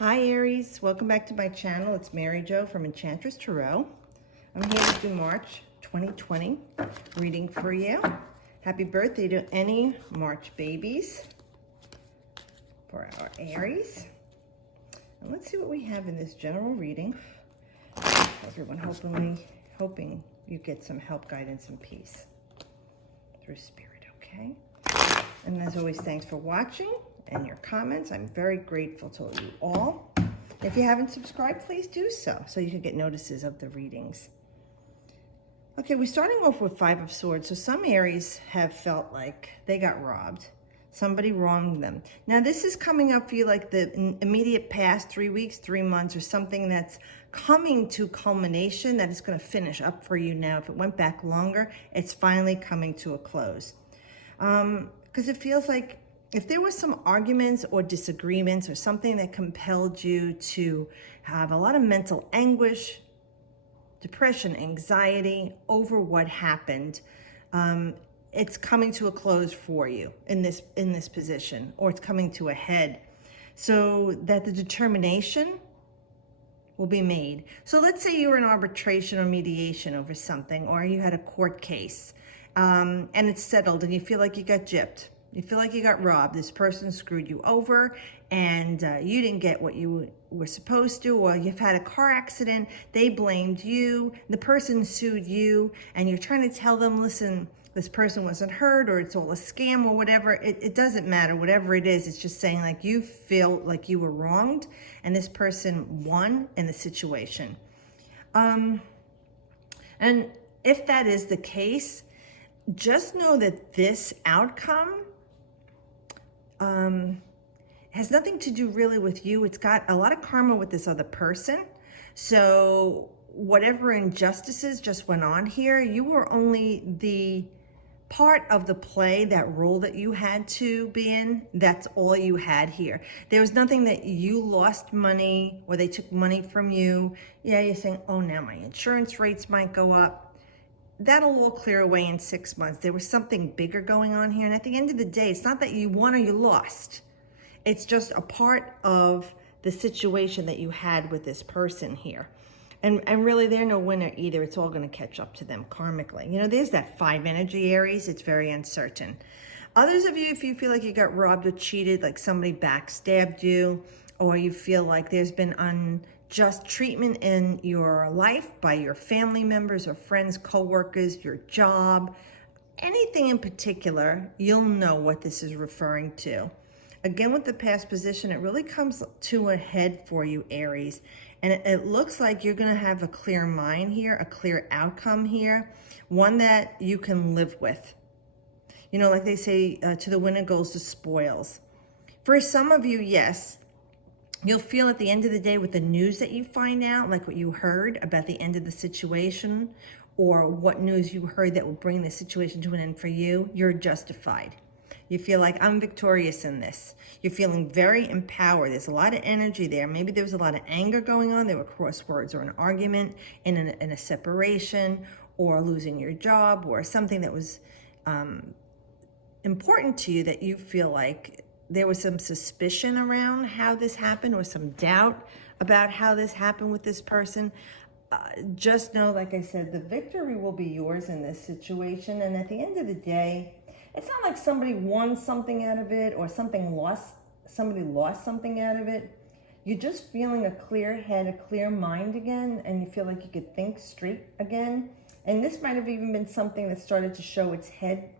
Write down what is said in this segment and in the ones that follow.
Hi Aries, welcome back to my channel. It's Mary Jo from Enchantress Tarot. I'm here to do March 2020 reading for you. Happy birthday to any March babies for our Aries. And let's see what we have in this general reading. Everyone hoping you get some help, guidance, and peace through spirit, okay? And as always, thanks for watching and your comments. I'm very grateful to you all. If you haven't subscribed, please do so you can get notices of the readings. Okay, we're starting off with Five of Swords. So some Aries have felt like they got robbed. Somebody wronged them. Now this is coming up for you like the immediate past 3 weeks, 3 months, or something that's coming to culmination that is going to finish up for you now. If it went back longer, it's finally coming to a close. Because it feels like if there was some arguments or disagreements or something that compelled you to have a lot of mental anguish, depression, anxiety over what happened, it's coming to a close for you in this position, or it's coming to a head, so that the determination will be made. So let's say you were in arbitration or mediation over something, or you had a court case, and it's settled, and you feel like you got gypped. You feel like you got robbed. This person screwed you over, and you didn't get what you were supposed to, or you've had a car accident, they blamed you, the person sued you, and you're trying to tell them, listen, this person wasn't hurt, or it's all a scam, or whatever. It doesn't matter. Whatever it is, it's just saying like you feel like you were wronged, and this person won in the situation. And if that is the case, just know that this outcome has nothing to do really with you. It's got a lot of karma with this other person. So whatever injustices just went on here, you were only the part of the play, that role that you had to be in. That's all you had here. There was nothing that you lost money or they took money from you. Yeah, you're saying, oh, now my insurance rates might go up. That'll all clear away in 6 months. There was something bigger going on here. And at the end of the day, it's not that you won or you lost. It's just a part of the situation that you had with this person here. And really, they're no winner either. It's all going to catch up to them karmically. You know, there's that 5 energy, Aries. It's very uncertain. Others of you, if you feel like you got robbed or cheated, like somebody backstabbed you, or you feel like there's been unjust treatment in your life by your family members or friends, co-workers, your job, anything in particular, you'll know what this is referring to. Again, with the past position, it really comes to a head for you, Aries. And it looks like you're going to have a clear mind here, a clear outcome here, one that you can live with. You know, like they say, to the winner goes the spoils. For some of you, yes, you'll feel at the end of the day with the news that you find out, like what you heard about the end of the situation, or what news you heard that will bring the situation to an end for you, you're justified. You feel like, I'm victorious in this. You're feeling very empowered. There's a lot of energy there. Maybe there was a lot of anger going on. There were cross words or an argument in a separation, or losing your job, or something that was important to you that you feel like there was some suspicion around how this happened, or some doubt about how this happened with this person. Just know, like I said, the victory will be yours in this situation. And at the end of the day, it's not like somebody won something out of it, or somebody lost something out of it. You're just feeling a clear head, a clear mind again, and you feel like you could think straight again. And this might have even been something that started to show its head,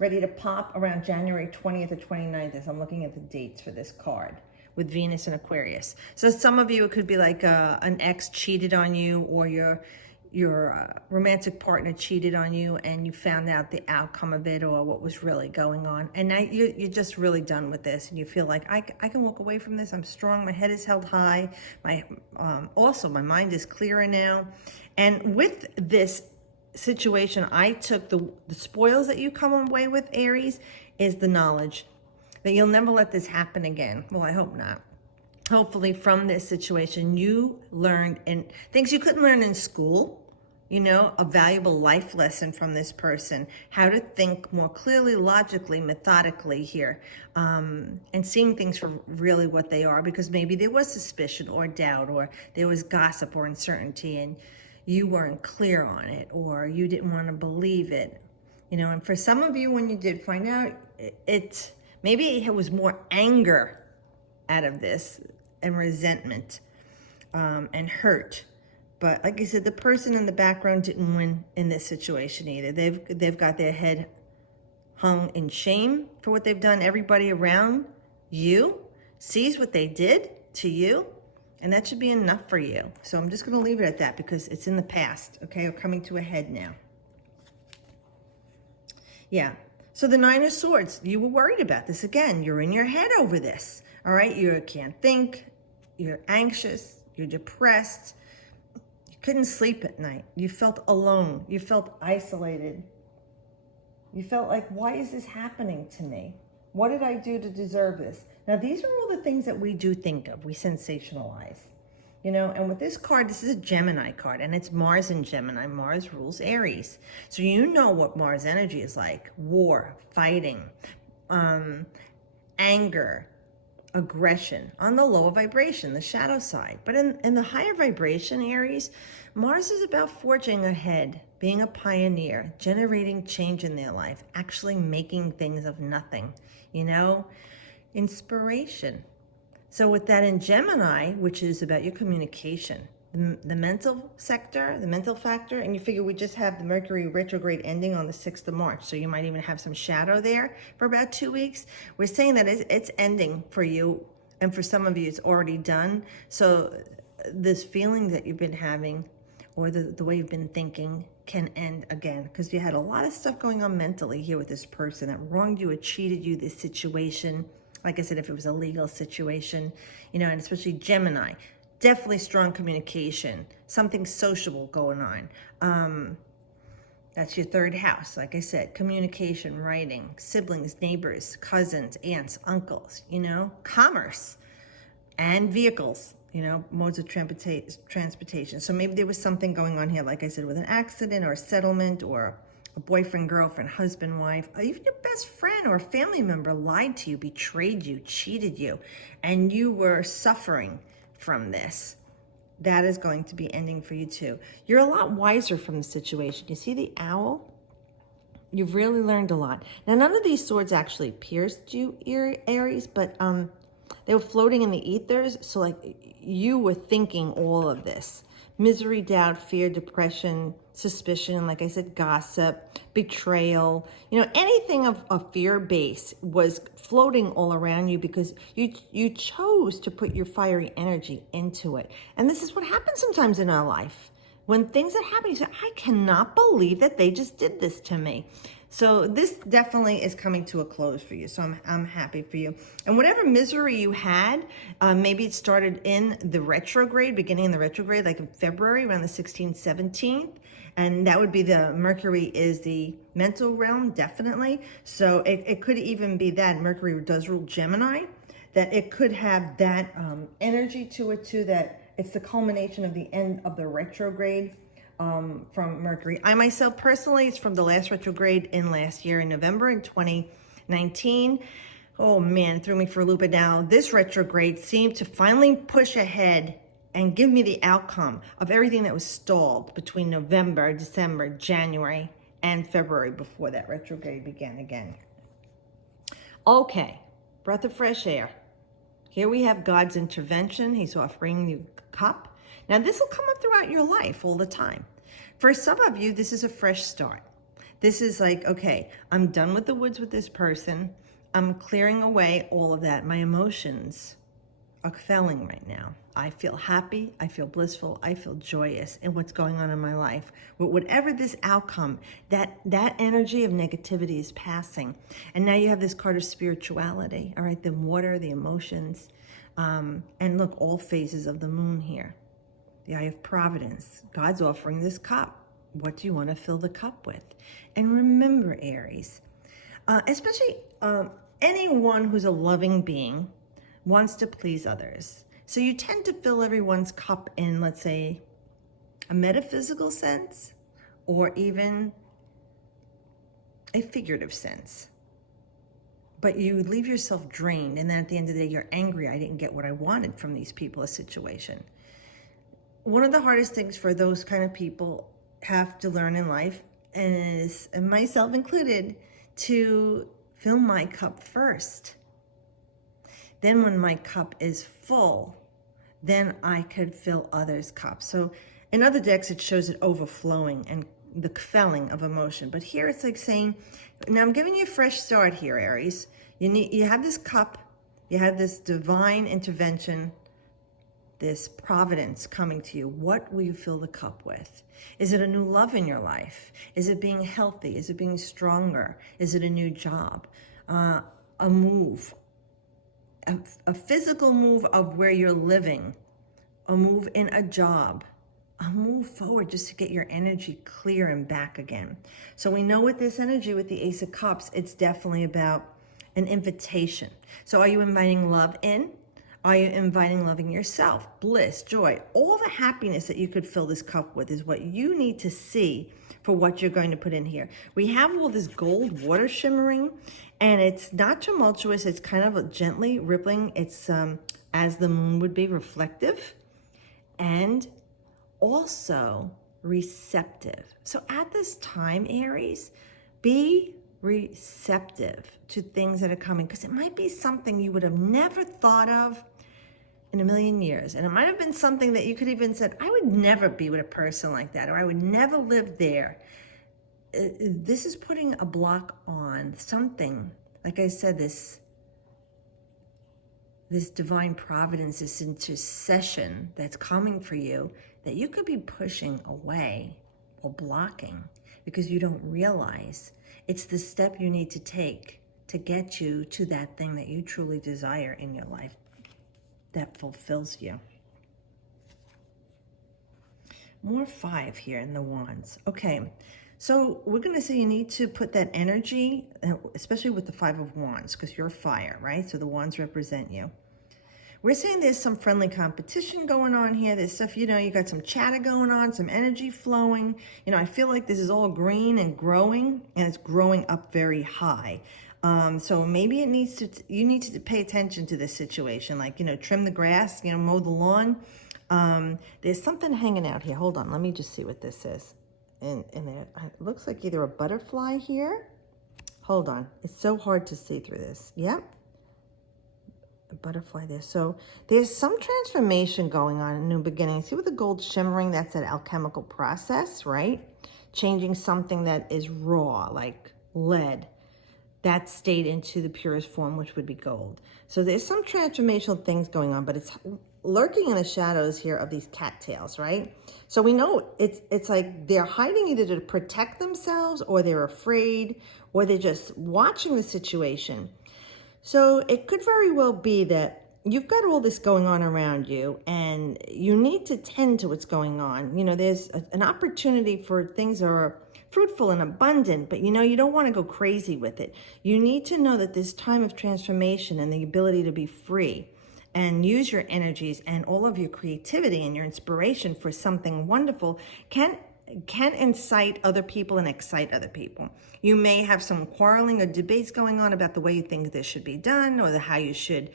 ready to pop around January 20th or 29th, as I'm looking at the dates for this card, with Venus and Aquarius. So some of you, it could be like an ex cheated on you, or your romantic partner cheated on you, and you found out the outcome of it, or what was really going on. And now you're just really done with this, and you feel like, I can walk away from this. I'm strong. My head is held high. Also, my mind is clearer now. And with this situation, I took the spoils that you come away with, Aries, is the knowledge that you'll never let this happen again. Well, I hope not. Hopefully from this situation, you learned in things you couldn't learn in school, you know, a valuable life lesson from this person, how to think more clearly, logically, methodically here, and seeing things for really what they are, because maybe there was suspicion or doubt, or there was gossip or uncertainty, and you weren't clear on it, or you didn't want to believe it, you know. And for some of you, when you did find out, maybe it was more anger out of this, and resentment, and hurt. But like I said, the person in the background didn't win in this situation either. They've got their head hung in shame for what they've done. Everybody around you sees what they did to you, and that should be enough for you. So I'm just going to leave it at that, because it's in the past, okay? Or coming to a head now. Yeah. So the Nine of Swords, you were worried about this. Again, you're in your head over this, all right? You can't think, you're anxious, you're depressed, couldn't sleep at night. You felt alone. You felt isolated. You felt like, why is this happening to me? What did I do to deserve this? Now, these are all the things that we do think of. We sensationalize, you know. And with this card, this is a Gemini card, and it's Mars in Gemini. Mars rules Aries. So you know what Mars energy is like. War, fighting, anger, aggression, on the lower vibration, the shadow side. But in the higher vibration, Aries, Mars is about forging ahead, being a pioneer, generating change in their life, actually making things of nothing, you know, inspiration. So with that in Gemini, which is about your communication, the mental sector, the mental factor, and you figure we just have the Mercury retrograde ending on the 6th of March, so you might even have some shadow there for about 2 weeks. We're saying that it's ending for you, and for some of you it's already done. So this feeling that you've been having, or the way you've been thinking, can end again, because you had a lot of stuff going on mentally here with this person that wronged you or cheated you, this situation. Like I said, if it was a legal situation, you know, and especially Gemini, definitely strong communication, something sociable going on. That's your third house. Like I said, communication, writing, siblings, neighbors, cousins, aunts, uncles, you know, commerce, and vehicles, you know, modes of transportation. So maybe there was something going on here, like I said, with an accident or a settlement, or a boyfriend, girlfriend, husband, wife, or even your best friend or a family member lied to you, betrayed you, cheated you, and you were suffering from this. That is going to be ending for you too. You're a lot wiser from the situation. You see the owl? You've really learned a lot. Now, none of these swords actually pierced you, Aries, but they were floating in the ethers. So like you were thinking all of this. Misery, doubt, fear, depression, suspicion, like I said, gossip, betrayal, you know, anything of a fear base was floating all around you, because you chose to put your fiery energy into it. And this is what happens sometimes in our life. When things that happen, you say, I cannot believe that they just did this to me. So this definitely is coming to a close for you. So I'm happy for you. And whatever misery you had, maybe it started in the retrograde, beginning in the retrograde, like in February, around the 16th, 17th. And that would be the Mercury is the mental realm, definitely. So it could even be that Mercury does rule Gemini, that it could have that energy to it too, that it's the culmination of the end of the retrograde. From Mercury. I myself personally, it's from the last retrograde in last year in November in 2019. Oh man, it threw me for a loop. But now this retrograde seemed to finally push ahead and give me the outcome of everything that was stalled between November, December, January, and February before that retrograde began again. Okay, breath of fresh air. Here we have God's intervention. He's offering you a cup. Now, this will come up throughout your life all the time. For some of you, this is a fresh start. This is like, okay, I'm done with the woods with this person. I'm clearing away all of that. My emotions are failing right now. I feel happy. I feel blissful. I feel joyous in what's going on in my life. But whatever this outcome, that energy of negativity is passing. And now you have this card of spirituality, all right? The water, the emotions. And look, all phases of the moon here. The eye of providence. God's offering this cup. What do you want to fill the cup with? And remember, Aries, especially anyone who's a loving being wants to please others. So you tend to fill everyone's cup in, let's say, a metaphysical sense, or even a figurative sense. But you leave yourself drained, and then at the end of the day, you're angry. I didn't get what I wanted from these people, a situation. One of the hardest things for those kind of people have to learn in life, and myself included, to fill my cup first. Then when my cup is full, then I could fill others' cups. So in other decks, it shows it overflowing and the quelling of emotion. But here it's like saying, now I'm giving you a fresh start here, Aries. You have this cup, you have this divine intervention, this providence coming to you. What will you fill the cup with? Is it a new love in your life? Is it being healthy? Is it being stronger? Is it a new job? A move, a physical move of where you're living, a move in a job, a move forward just to get your energy clear and back again. So we know with this energy, with the Ace of Cups, it's definitely about an invitation. So are you inviting love in? Are you inviting loving yourself, bliss, joy? All the happiness that you could fill this cup with is what you need to see for what you're going to put in here. We have all this gold water shimmering, and it's not tumultuous. It's kind of gently rippling. It's, as the moon would be, reflective and also receptive. So at this time, Aries, be receptive to things that are coming, because it might be something you would have never thought of in a million years. And it might have been something that you could even said, I would never be with a person like that, or I would never live there. This is putting a block on something. Like I said, this divine providence, this intercession that's coming for you, that you could be pushing away or blocking because you don't realize it's the step you need to take to get you to that thing that you truly desire in your life that fulfills you. More 5 here in the Wands. Okay, so we're going to say you need to put that energy, especially with the 5 of Wands, because you're fire, right? So the Wands represent you. We're saying there's some friendly competition going on here. There's stuff, you got some chatter going on, some energy flowing. I feel like this is all green and growing, and it's growing up very high. So maybe you need to pay attention to this situation, like, trim the grass, mow the lawn. There's something hanging out here. Hold on, let me just see what this is. And it looks like either a butterfly here. Hold on, it's so hard to see through this. Yep. A butterfly there. So there's some transformation going on, a new beginning. See with the gold shimmering, that's that alchemical process, right? Changing something that is raw, like lead, that state into the purest form, which would be gold. So there's some transformational things going on, but it's lurking in the shadows here of these cattails, right? So we know it's like they're hiding either to protect themselves, or they're afraid, or they're just watching the situation. So it could very well be that you've got all this going on around you, and you need to tend to what's going on. There's an opportunity for things that are fruitful and abundant, but you don't want to go crazy with it. You need to know that this time of transformation and the ability to be free and use your energies and all of your creativity and your inspiration for something wonderful can incite other people and excite other people. You may have some quarreling or debates going on about the way you think this should be done, or how you should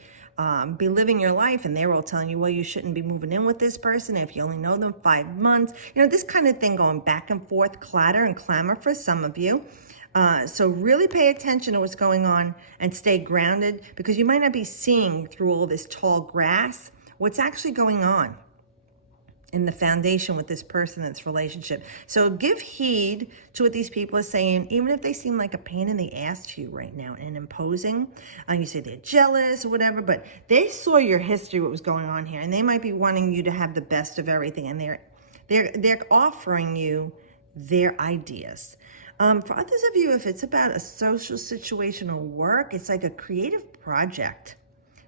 be living your life, and they're all telling you, well, you shouldn't be moving in with this person if you only know them 5 months. This kind of thing going back and forth, clatter and clamor for some of you. So really pay attention to what's going on and stay grounded, because you might not be seeing through all this tall grass what's actually going on in the foundation with this person, this relationship. So give heed to what these people are saying, even if they seem like a pain in the ass to you right now and imposing. You say they're jealous or whatever, but they saw your history, what was going on here, and they might be wanting you to have the best of everything, and they're offering you their ideas. For others of you, if it's about a social situation or work, it's like a creative project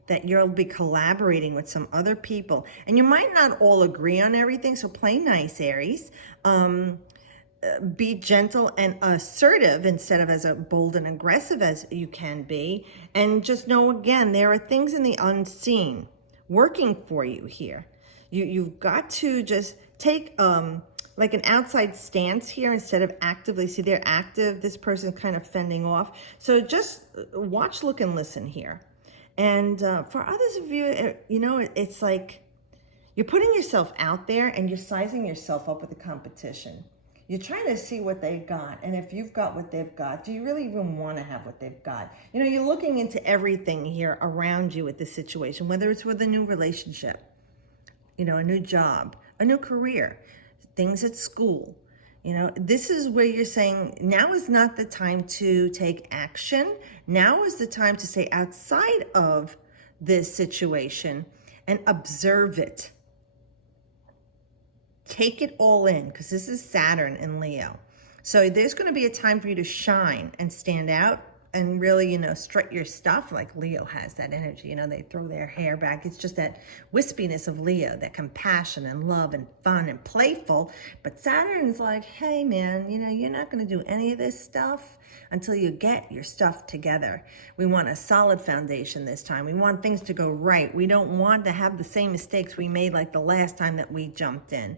that you'll be collaborating with some other people. And you might not all agree on everything, so play nice, Aries. Be gentle and assertive instead of as bold and aggressive as you can be. And just know, again, there are things in the unseen working for you here. You've got to just take like an outside stance here instead of actively. See, they're active. This person's kind of fending off. So just watch, look, and listen here. And for others of you, you know, it's like you're putting yourself out there and you're sizing yourself up with the competition. You're trying to see what they've got. And if you've got what they've got, do you really even want to have what they've got? You know, you're looking into everything here around you with this situation, whether it's with a new relationship, you know, a new job, a new career, things at school. You know, this is where you're saying now is not the time to take action. Now is the time to stay outside of this situation and observe it. Take it all in, because this is Saturn in Leo. So there's going to be a time for you to shine and stand out and really, you know, strut your stuff. Like Leo has that energy, you know, they throw their hair back. It's just that wispiness of Leo, that compassion and love and fun and playful. But Saturn's like, hey man, you know, you're not going to do any of this stuff until you get your stuff together. We want a solid foundation this time. We want things to go right. We don't want to have the same mistakes we made like the last time that we jumped in.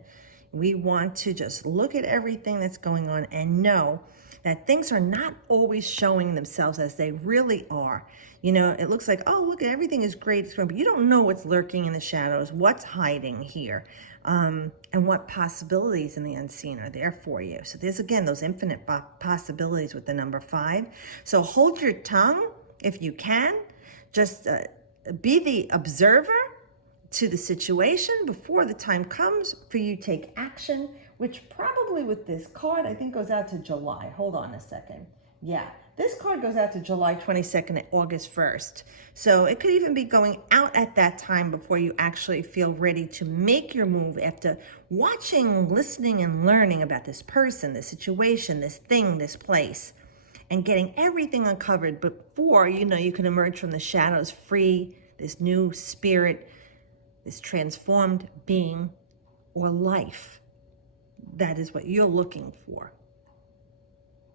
We want to just look at everything that's going on and know that things are not always showing themselves as they really are. You know, it looks like, oh, look, everything is great, but you don't know what's lurking in the shadows, what's hiding here, and what possibilities in the unseen are there for you. So there's, again, those infinite possibilities with the number 5. So hold your tongue if you can. Just be the observer to the situation before the time comes for you to take action, which probably with this card, I think goes out to July. Hold on a second. Yeah, this card goes out to July 22nd and August 1st. So it could even be going out at that time before you actually feel ready to make your move after watching, listening, and learning about this person, this situation, this thing, this place, and getting everything uncovered before, you know, you can emerge from the shadows free, this new spirit, this transformed being or life. That is what you're looking for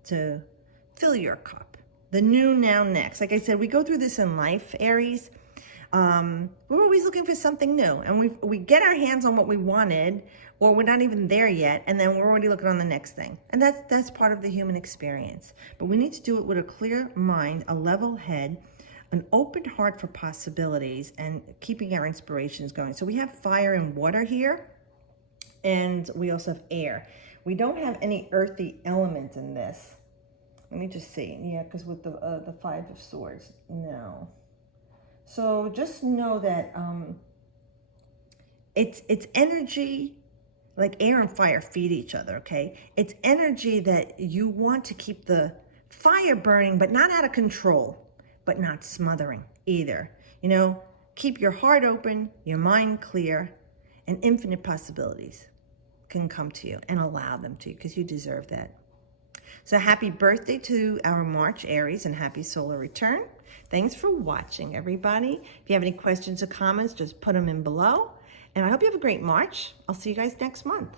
to fill your cup. The new, now, next. Like I said, we go through this in life, Aries. We're always looking for something new, and we get our hands on what we wanted, or we're not even there yet, and then we're already looking on the next thing. And that's part of the human experience. But we need to do it with a clear mind, a level head, an open heart for possibilities, and keeping our inspirations going. So we have fire and water here, and we also have air. We don't have any earthy element in this. Let me just see. Yeah, because with the 5 of Swords, no. So just know that it's energy, like air and fire feed each other, okay? It's energy that you want to keep the fire burning, but not out of control, but not smothering either. You know, keep your heart open, your mind clear, and infinite possibilities can come to you, and allow them to, because you deserve that. So happy birthday to our March Aries, and happy solar return. Thanks for watching, everybody. If you have any questions or comments, just put them in below. And I hope you have a great March. I'll see you guys next month.